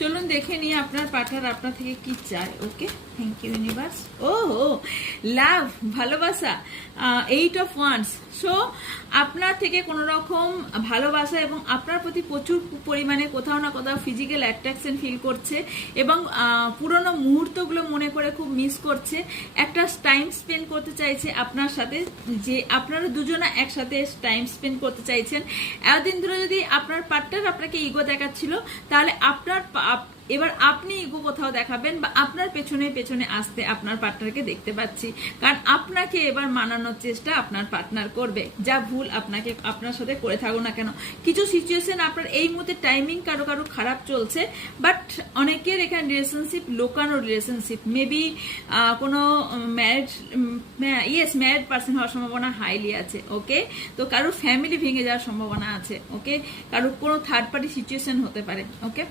চলুন দেখে নিই আপনার পার্টনার আপনার থেকে কি চায়। ওকে, থ্যাংক ইউ ইউনিভার্স। ও লাভ, ভালোবাসা, 8 অফ ওয়ান্ডস। সো আপনার থেকে কোনো রকম ভালোবাসা এবং আপনার প্রতি প্রচুর পরিমাণে কোথাও না কোথাও ফিজিক্যাল অ্যাট্রাকশন ফিল করছে এবং পুরনো মুহূর্তগুলো মনে করে খুব মিস করছে। একটা টাইম স্পেন্ড করতে চাইছে আপনার সাথে, যে আপনারা দুজনা একসাথে টাইম স্পেন্ড করতে চাইছেন। এতদিন ধরে যদি আপনার পার্টনার আপনাকে ইগো দেখাচ্ছিল, তাহলে এবার আপনি ইগো কোথাও দেখাবেন বা আপনার পেছনে পেছনে আসতে আপনার পার্টনারকে দেখতে পাচ্ছি। কারণ আপনাকে এবার মানানোর চেষ্টা আপনার পার্টনার করবে, যা ভুল আপনার সাথে করে থাকুক না কেন। কিছু সিচুয়েশন আপনার এই মুহূর্তে টাইমিং কারো কারো খারাপ চলছে, বাট অনেকের এখানে রিলেশনশিপ লোকানো রিলেশনশিপ, মেবি কোনো ম্যারিড পার্সন হওয়ার সম্ভাবনা হাইলি আছে। ওকে, তো কারোর ফ্যামিলি ভেঙে যাওয়ার সম্ভাবনা আছে। ওকে, কারোর কোনো থার্ড পার্টি সিচুয়েশন হতে পারে। ওকে।